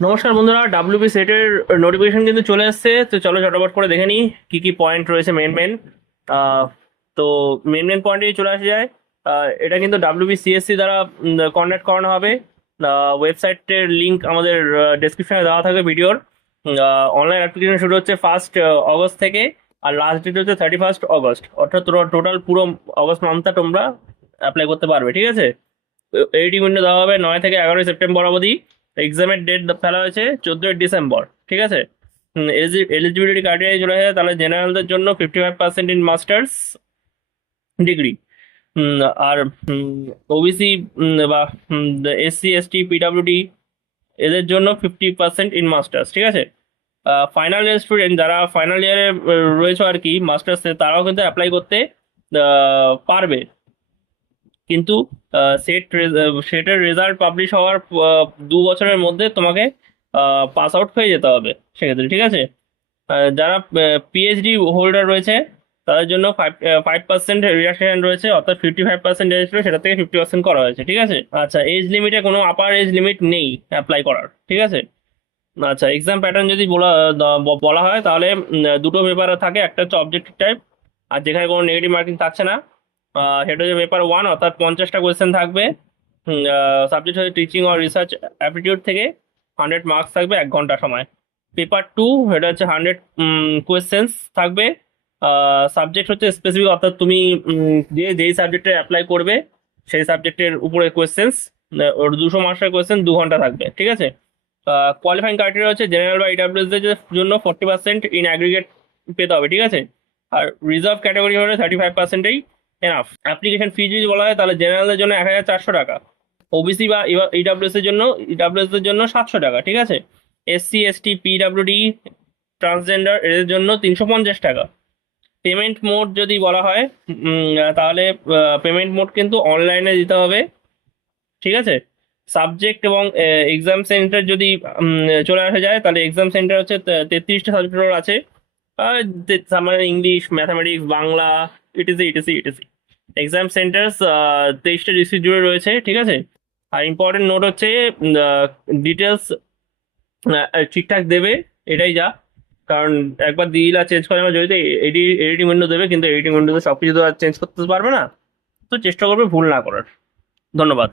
নমস্কার বন্ধুরা, ডাব্লিউবি সেটের নোটিফিকেশন কিন্তু চলে এসেছে। তো চলো চটাপট করে দেখে নিই কি কি পয়েন্ট রয়েছে মেন মেন। তো মেন মেন পয়েন্টে চলে আসা যায়। এটা কিন্তু ডাব্লিউবি সিএসসি দ্বারা কন্ডাক্ট করানো হবে। ওয়েবসাইটের লিঙ্ক আমাদের ডেসক্রিপশনে দেওয়া থাকবে ভিডিওর। অনলাইন অ্যাপ্লিকেশন শুরু হচ্ছে 1 আগস্ট থেকে, আর লাস্ট ডেট হচ্ছে 31 আগস্ট, অর্থাৎ টোটাল পুরো অগস্ট মান্থটা তোমরা অ্যাপ্লাই করতে পারবে, ঠিক আছে। এডিটিং উইন্ডো দেওয়া হবে 9 থেকে 11 সেপ্টেম্বর অবধি। এক্সামের ডেট ফেলা হয়েছে 14 ডিসেম্বর, ঠিক আছে। এলিজিবিলিটি ক্রাইটেরিয়া চলে আসে, তাহলে জেনারেলদের জন্য 55% ইন মাস্টার্স ডিগ্রি। আর ওবিসি বা এসসি এসটি পিডাব্লিউডি এদের জন্য 50% ইন মাস্টার্স, ঠিক আছে। ফাইনাল ইয়ার স্টুডেন্ট যারা ফাইনাল ইয়ারে রয়েছে আর কি মাস্টার্সে, তারাও কিন্তু অ্যাপ্লাই করতে পারবে। কিন্তু সেটের রেজাল্ট পাবলিশ হওয়ার 2 বছরের মধ্যে তোমাকে পাস আউট হয়ে যেতে হবে সেক্ষেত্রে, ঠিক আছে। যারা পিএইচডি হোল্ডার রয়েছে তাদের জন্য 5% রিডাকশন রয়েছে, অর্থাৎ 55% এজ ছিল সেটা থেকে 50% করা হয়েছে, ঠিক আছে। আচ্ছা, এজ লিমিটে কোনো আপার এজ লিমিট নেই অ্যাপ্লাই করার, ঠিক আছে। আচ্ছা, এক্সাম প্যাটার্ন যদি বলা হয় তাহলে দুটো পেপার থাকে, একটা হচ্ছে অবজেক্টিভ টাইপ, আর যেখানে কোনো নেগেটিভ মার্কিং থাকছে না। সেটা হচ্ছে পেপার 1, অর্থাৎ 50টা কোয়েশ্চেন থাকবে। সাবজেক্ট হচ্ছে টিচিং আর রিসার্চ অ্যাপটিটিউড থেকে 100 মার্কস থাকবে 1 ঘন্টা সময়। পেপার 2 এটা হচ্ছে 100 কোয়েশ্চেন্স থাকবে। সাবজেক্ট হচ্ছে স্পেসিফিক, অর্থাৎ তুমি যেই সাবজেক্টে অ্যাপ্লাই করবে সেই সাবজেক্টের উপরে কোয়েশ্চেন্স। ওর 200 মার্কসের কোয়েশ্চেন 2 ঘন্টা থাকবে, ঠিক আছে। কোয়ালিফাইং ক্রাইটেরিয়া হচ্ছে জেনারেল বা ইডাব্লিউএস এর জন্য 40% ইন অ্যাগ্রিগেট পেতে হবে, ঠিক আছে। আর রিজার্ভ ক্যাটাগরি হলে 35%ই এনাফ। অ্যাপ্লিকেশন ফি যদি বলা হয় তাহলে জেনারেলের জন্য 1,400 টাকা, ওবিসি বা ইডাব্লিউএস এর জন্য 700 টাকা, ঠিক আছে। এসসি এসটি পিডাব্লিউডি ট্রান্সজেন্ডার এদের জন্য 350 টাকা। পেমেন্ট মোড যদি বলা হয় তাহলে পেমেন্ট মোড কিন্তু অনলাইনে দিতে হবে, ঠিক আছে। সাবজেক্ট এবং এক্সাম সেন্টার যদি চলে আসা যায়, তাহলে এক্সাম সেন্টার হচ্ছে 33টা সাবজেক্টের আছে। মানে English, mathematics, Bangla, etc etc etc. Exam centre 23টা ডিস্ট্রিক্ট জুড়ে রয়েছে, ঠিক আছে। আর ইম্পর্টেন্ট নোট হচ্ছে ডিটেলস ঠিকঠাক দেবে, এটাই যা। কারণ একবার দিলা চেঞ্জ করে আমার যদি এডিটিং উইন্ডো দেবে, কিন্তু এডিটিং উইন্ডোতে সবকিছু তো আর চেঞ্জ করতে পারবে না। তো চেষ্টা করবে ভুল না করার। ধন্যবাদ।